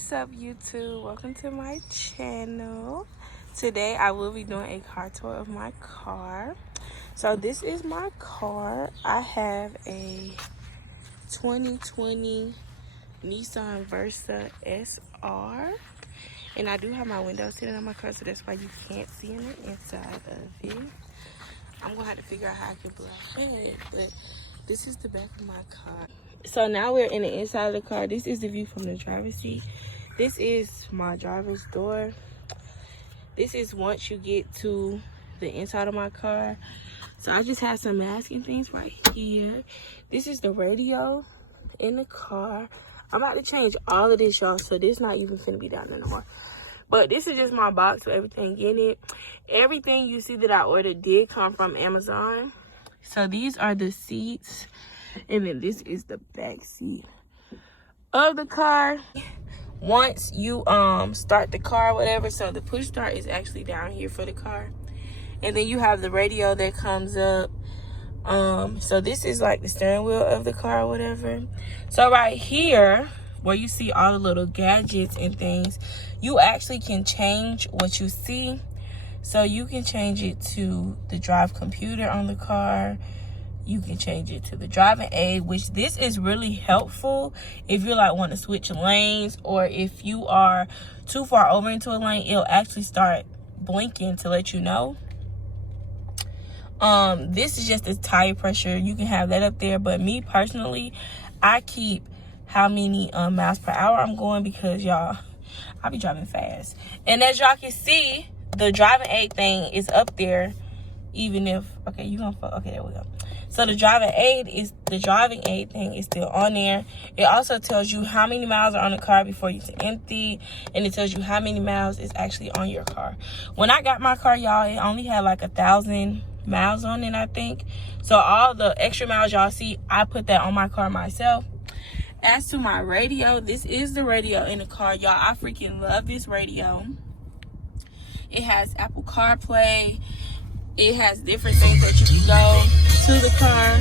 What's up, YouTube? Welcome to my channel. Today I will be doing a car tour of my car. So this is my car. I have a 2020 Nissa Versa SR, and I do have my windows sitting on my car, so that's why you can't see on the inside of it. I'm gonna have to figure out how I can black it, but this is the back of my car. So now we're in the inside of the car. This is the view from the driver's seat. This is my driver's door. This is once you get to the inside of my car. So I just have some masking things right here. This is the radio in the car. I'm about to change all of this, y'all, so this not even finna be down there no more. But this is just my box with everything in it. Everything you see that I ordered did come from Amazon. So these are the seats, and then this is the back seat of the car. Once you start the car, whatever, so the push start is actually down here for the car, and then you have the radio that comes up. So this is like the steering wheel of the car or whatever. So right here where you see all the little gadgets and things, you actually can change what you see. So you can change it to the drive computer on the car. You can change it to the driving aid, which this is really helpful if you like want to switch lanes, or if you are too far over into a lane, it'll actually start blinking to let you know. This is just the tire pressure. You can have that up there, but me personally, I keep how many miles per hour I'm going, because y'all, I be driving fast. And as y'all can see, the driving aid thing is up there, even if, okay, there we go. So the driving aid thing is still on there. It also tells you how many miles are on the car before you empty, and it tells you how many miles is actually on your car. When I got my car, y'all, it only had like 1,000 miles on it, I think. So all the extra miles y'all see, I put that on my car myself. As to my radio, this is the radio in the car, y'all. I freaking love this radio. It has Apple CarPlay. It has different things that you can go to the car.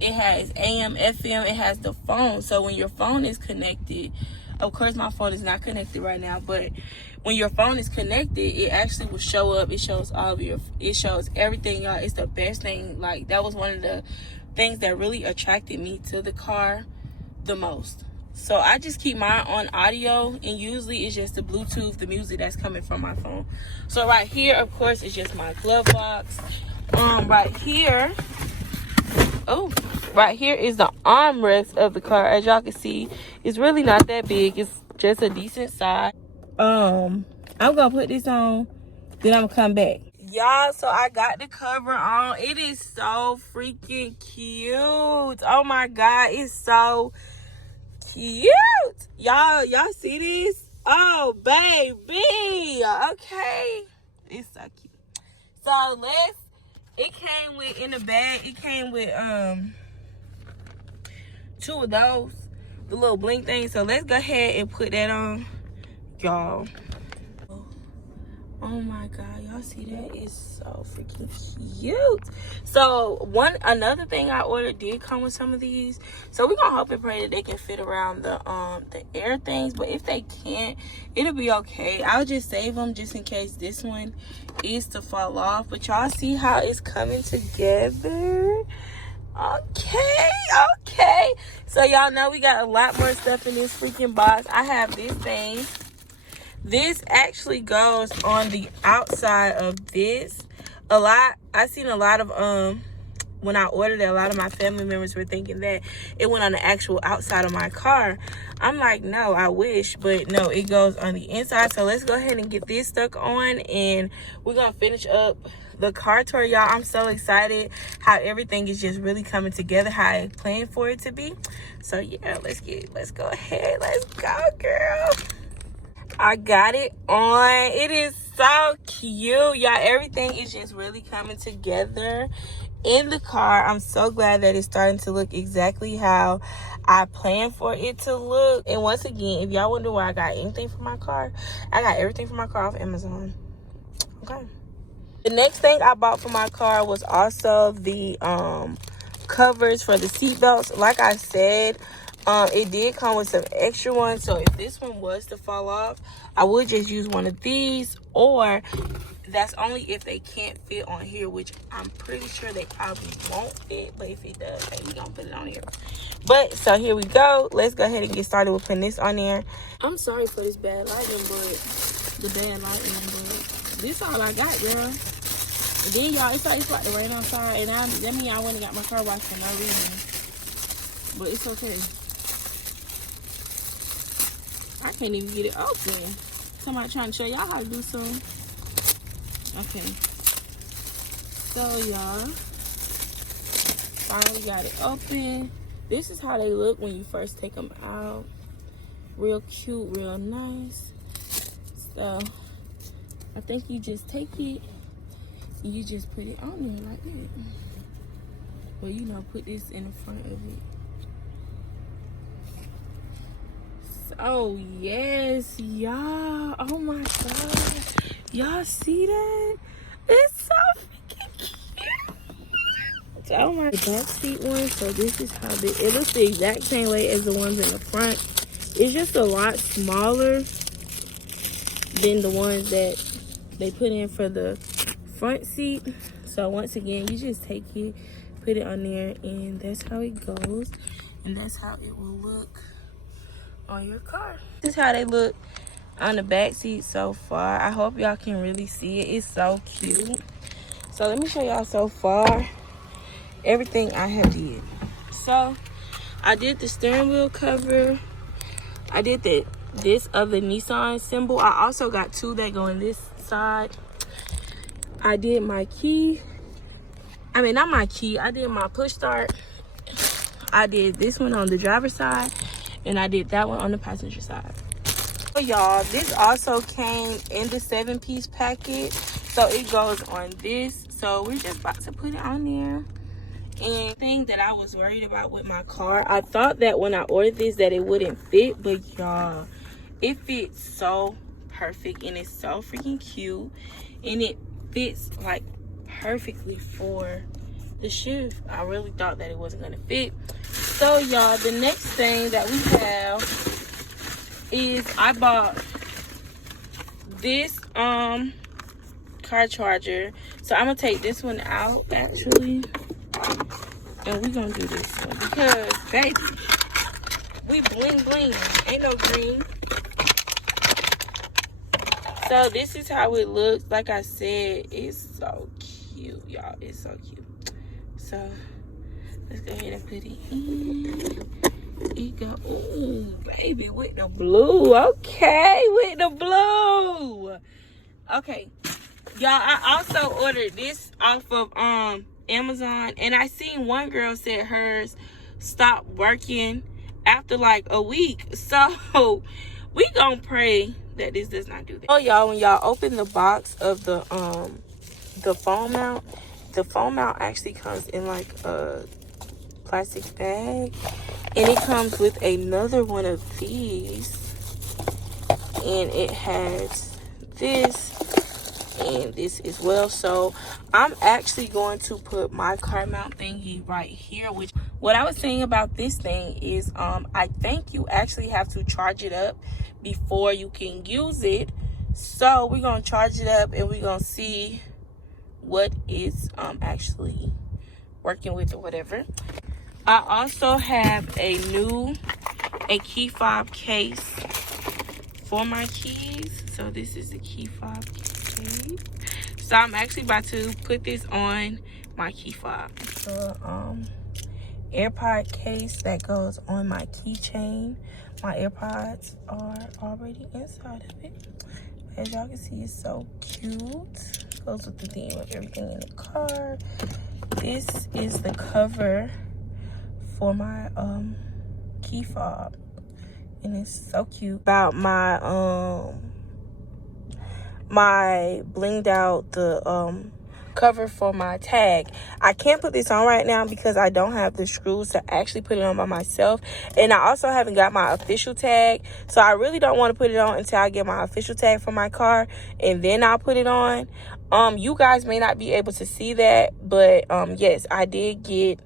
It has AM, FM. It has the phone. So when your phone is connected, of course my phone is not connected right now, but when your phone is connected, it actually will show up. It shows it shows everything, y'all. It's the best thing. Like, that was one of the things that really attracted me to the car the most. So I just keep mine on audio, and usually it's just the Bluetooth, the music that's coming from my phone. So right here, of course, is just my glove box. Right here is the armrest of the car. As y'all can see, it's really not that big. It's just a decent size. I'm gonna put this on, then I'm gonna come back. Y'all, so I got the cover on. It is so freaking cute. Oh my God, it's so cute. Y'all see this? Oh baby, okay, it's so cute. So it came with, in the bag, it came with two of those, the little blink things. So let's go ahead and put that on, y'all. Oh my God, y'all see that? It's so freaking cute. So another thing I ordered did come with some of these. So we're gonna hope and pray that they can fit around the air things. But if they can't, it'll be okay. I'll just save them just in case this one is to fall off. But y'all see how it's coming together? Okay. So y'all know we got a lot more stuff in this freaking box. I have this thing. This actually goes on the outside of this. I seen a lot of when I ordered it, a lot of my family members were thinking that it went on the actual outside of my car. I'm like, no, I wish, but no, it goes on the inside. So let's go ahead and get this stuck on, and we're gonna finish up the car tour, y'all. I'm so excited how everything is just really coming together how I planned for it to be. So yeah, let's go ahead. Let's go, girl. I got it on. It is so cute, y'all. Everything is just really coming together in the car. I'm so glad that it's starting to look exactly how I planned for it to look. And once again, if y'all wonder where I got anything for my car, I got everything for my car off Amazon. Okay. The next thing I bought for my car was also the covers for the seat belts. Like I said, It did come with some extra ones, so if this one was to fall off, I would just use one of these, or that's only if they can't fit on here, which I'm pretty sure they probably won't fit, but if it does, hey, we gonna put it on here. But so here we go. Let's go ahead and get started with putting this on there. I'm sorry for this bad lighting, but this all I got, girl. And then y'all, it's like to rain outside, and that mean I went and got my car washed for no reason, but it's okay. I can't even get it open. Somebody trying to show y'all how to do something. Okay. So y'all, finally got it open. This is how they look when you first take them out. Real cute, real nice. So I think you just take it and you just put it on there like that. Well, you know, put this in the front of it. Oh yes, y'all. Oh my god, y'all see that? It's so freaking cute. Oh my, the back seat one. So this is how it looks the exact same way as the ones in the front. It's just a lot smaller than the ones that they put in for the front seat. So once again, you just take it, put it on there, and that's how it goes, and that's how it will look on your car. This is how they look on the back seat so far. I hope y'all can really see it. It's so cute. So let me show y'all so far everything I have did. So I did the steering wheel cover. I did this other Nissan symbol. I also got two that go on this side. I did my key. I mean, not my key. I did my push start. I did this one on the driver's side, and I did that one on the passenger side. So y'all, this also came in the 7-piece package, so it goes on this. So we're just about to put it on there. And the thing that I was worried about with my car, I thought that when I ordered this that it wouldn't fit, but y'all, it fits so perfect, and it's so freaking cute, and it fits like perfectly for the shift. I really thought that it wasn't gonna fit. So y'all, the next thing that we have is I bought this car charger. So I'm gonna take this one out actually, and we're gonna do this one because baby, we bling bling, ain't no green. So this is how it looks. Like I said, it's so cute, y'all. It's so cute. So let's go ahead and put it in. It go, ooh, baby, with the blue. Okay, with the blue. Okay, y'all, I also ordered this off of Amazon, and I seen one girl said hers stopped working after like a week. So we gonna pray that this does not do that. Oh y'all, when y'all open the box of the phone mount, the phone mount actually comes in like a plastic bag, and it comes with another one of these, and it has this and this as well. So I'm actually going to put my car mount thingy right here. Which, what I was saying about this thing is I think you actually have to charge it up before you can use it. So we're gonna charge it up, and we're gonna see what it's actually working with or whatever. I also have a key fob case for my keys. So this is the key fob case. So I'm actually about to put this on my key fob. The AirPod case that goes on my keychain. My AirPods are already inside of it. As y'all can see, it's so cute. Goes with the theme of everything in the car. This is the cover for my key fob, and it's so cute. About my my blinged out the cover for my tag. I can't put this on right now because I don't have the screws to actually put it on by myself, and I also haven't got my official tag, so I really don't want to put it on until I get my official tag for my car, and then I'll put it on. You guys may not be able to see that, but yes, I did get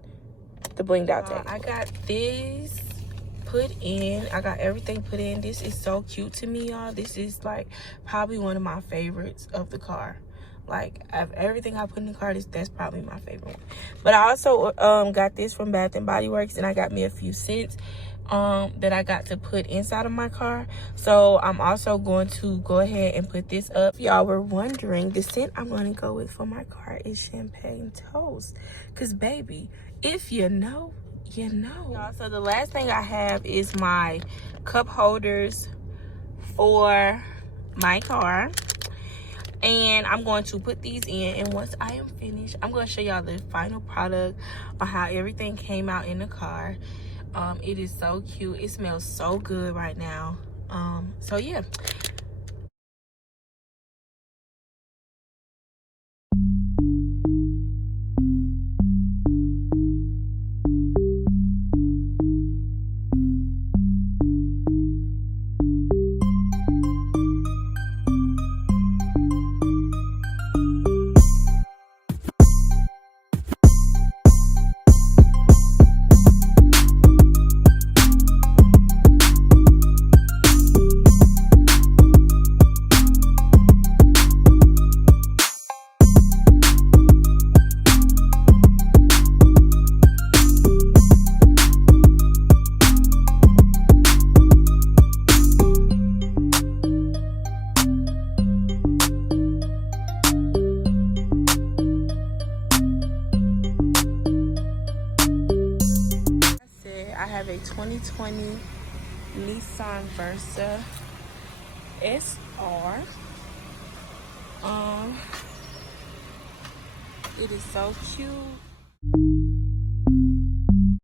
the blinged out tag. I got this put in. I got everything put in. This is so cute to me, y'all. This is like probably one of my favorites of the car. Like, of everything I put in the car, that's probably my favorite one. But I also got this from Bath and Body Works, and I got me a few scents that I got to put inside of my car. So I'm also going to go ahead and put this up. Y'all were wondering, the scent I'm going to go with for my car is Champagne Toast, because baby, if you know, you know. Y'all, so the last thing I have is my cup holders for my car, and I'm going to put these in, and once I am finished, I'm going to show y'all the final product on how everything came out in the car. It is so cute. It smells so good right now. So yeah. I have a 2020 Nissa Versa SR. It is so cute.